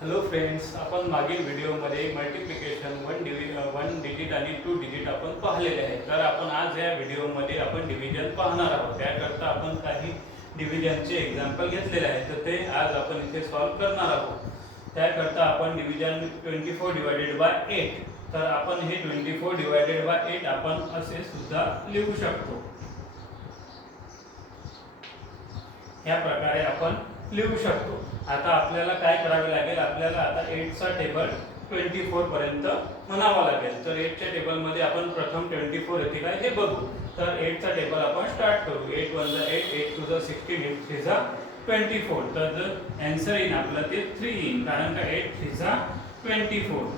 Hello friends, आपण मागील व्हिडिओमध्ये मल्टिप्लिकेशन वन डिजिट आणि टू डिजिट आपण पाहिलेले आहे. तर आपण आज या व्हिडिओमध्ये आपण डिव्हिजन पाहणार आहोत. त्याकरता आपण काही डिव्हिजनचे एक्झाम्पल घेतलेले आहेत, तर ते आज आपण इथे सॉल्व करणार आहोत. त्याकरता आपण डिव्हिजन 24 डिवायडेड बाय 8, तर आपण हे 24 डिवायडेड बाय 8 आपण असे सुद्धा लिहू शकतो. या प्रकारे आपण लिहू शकतो. आता आपल्याला काय करावे लागेल, आपल्याला आता 8 चा टेबल 24 पर्यंत म्हणावा लागेल. तर 8 च्या टेबल मध्ये आपण प्रथम 24 येते काय हे बघू. तर 8 चा टेबल आपण स्टार्ट करू. 8 1 जा 8, 8 2 जा 16, 8 3 जा 24. तर आन्सर येईल आपलं ते 3 येईल, कारण का 8 3 जा 24.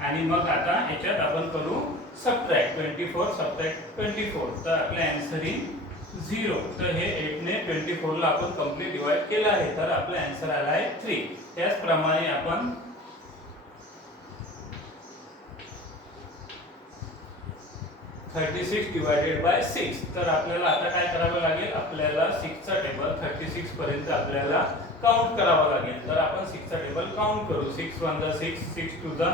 आणि मग आता याच्यात आपण करू सबट्रॅक्ट. 24 सबट्रॅक्ट 24, तर आपले आन्सर येईल 0. तर हे 8 ने 24 ला आपण कंप्लीट डिवाइड केलं आहे, तर आपला आन्सर आला आहे 3. त्याचप्रमाणे आपण 36 डिवायडेड बाय 6, तर आपल्याला आता काय करावं लागेल, आपल्याला 6 चा टेबल 36 पर्यंत आपल्याला काउंट करावा लागेल. तर आपण 6 चा टेबल काउंट करू. 6 1 जा 6, 6 2 जा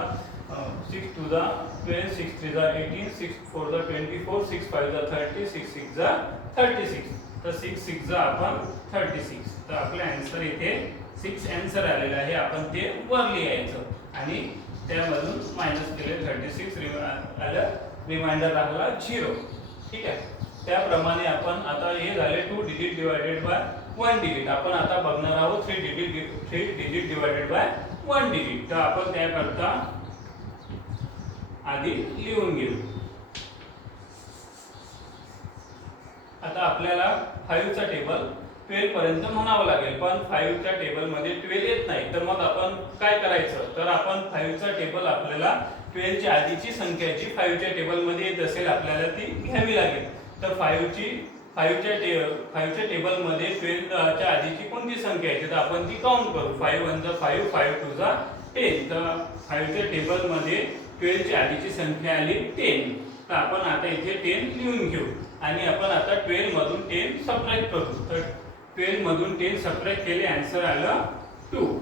12, 6 3 जा 18, 6 4 जा 24, 6 5 जा 30, 6 6 जा 36. तर 6 6 जा आपण 36. तर आपला आन्सर इथे 6 आन्सर आलेला आहे. आपण ते वर लिहायचं आणि त्यामधून मायनस केले 36 आलं, रिमाइंडर राहिला 0. ठीक आहे. त्याप्रमाणे आपण आता हे झाले 2 डिजिट डिवायडेड बाय 1 डिजिट. आपण आता बघणार आहोत 3 डिजिट डिवायडेड बाय 1 डिजिट. तर आपण त्याकरता आधी लिहून घेऊ. आता आपल्याला 5 चा टेबल 12 पर्यंत म्हणावं लागेल, पण 5 च्या टेबल मध्ये 12 येत नाही. तर मग आपण काय करायचं, तर आपण 5 चा टेबल आपल्याला 12 च्या आधीची संख्या जी 5 च्या टेबल मध्ये येत असेल आपल्याला ती घ्यावी लागेल. तर 5 च्या टेबल मध्ये 12 च्या आधीची कोणती संख्या आहे तर आपण ती काउंट करू. 5 1 जा 5, 5 2 जा 10. तर 5 च्या टेबल मध्ये 12 च्या आधीची संख्या आली 10. तर आपण आता इथे 10 लिहून घेऊ आणि आपण आता 12 मधून 10 सबट्रॅक्ट करू. तर 12 मधून 10 सबट्रॅक्ट केले, आन्सर आलं 2.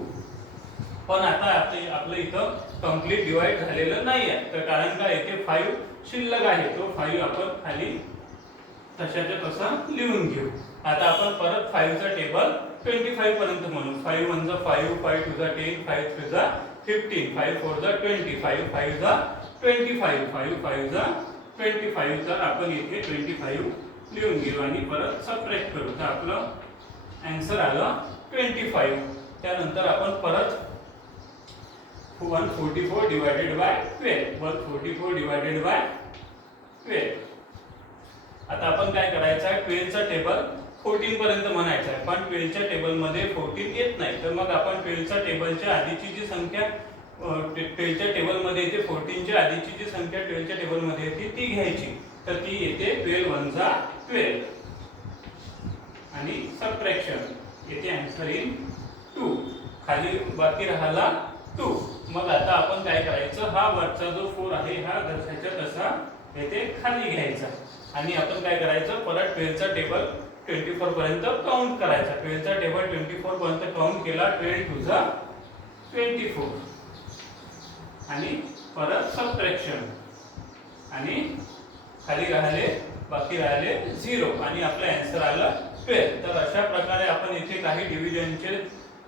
पण आता आपलं इथं कंप्लीट डिवाइड झालेलं नाही आहे, तर कारण का इथे 5 शिल्लक आहे. तो 5 आपण खाली तशाच्या तसा लिहून घेऊ. आता आपण परत 5 चा टेबल 25 पर्यंत म्हणू. 5 1 जा 5, 5 2 जा 10, 5 3 जा 15, 5 4 जा 20, 5 5 जा 25, 5 5 जा 25. तर आपण इथे 25 लिहून घेऊ आणि परत सबट्रॅक्ट करू. तर आपलं आन्सर आलं 25. त्यानंतर आपण परत 144 डिवायडेड बाय 12, 144 डिवायडेड बाय 12. आता आपण काय करायचं आहे, 12 चा टेबल 14 पर्यंत म्हणायचा आहे, पण 12 च्या टेबल मध्ये 14 येत नाही. तर मग आपण 12 च्या टेबलच्या आधीची जी संख्या 12 च्या टेबल मध्ये येते, 14 च्या आधीची जी संख्या 12 च्या टेबल मध्ये येते ती घ्यायची. तर ती येते 12 1 जा 12 आणि सबट्रॅक्शन येते, आन्सर येईल 2. खाली बाकी राहिला 2. मग आता आपण काय करायचं, हा वरचा जो 4 आहे हा जसाच्या तसा येथे खाली घ्यायचा आणि आपण काय करायचं, परत 12 चा टेबल 24 पर्यंत काउंट करायचा. 12 चा टेबल 24 पर्यंत काउंट केला. 12 2 जा 24 आणि परत सबट्रॅक्शन आणि खाली राहिले बाकी राहिले 0 आणि आपला आन्सर आला 12. तर अशा प्रकारे आपण इथे काही डिव्हिजनचे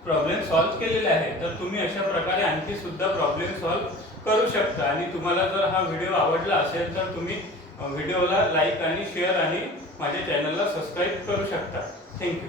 प्रॉब्लेम सॉल्व केलेले आहेत. तर तुम्ही अशा प्रकारे आणखी सुद्धा प्रॉब्लेम सॉल्व करू शकता. आणि तुम्हाला जर हा व्हिडिओ आवडला असेल तर तुम्ही व्हिडिओला लाईक आणि शेअर आणि माझ्या चॅनलला सबस्क्राईब करू शकता. थँक्यू.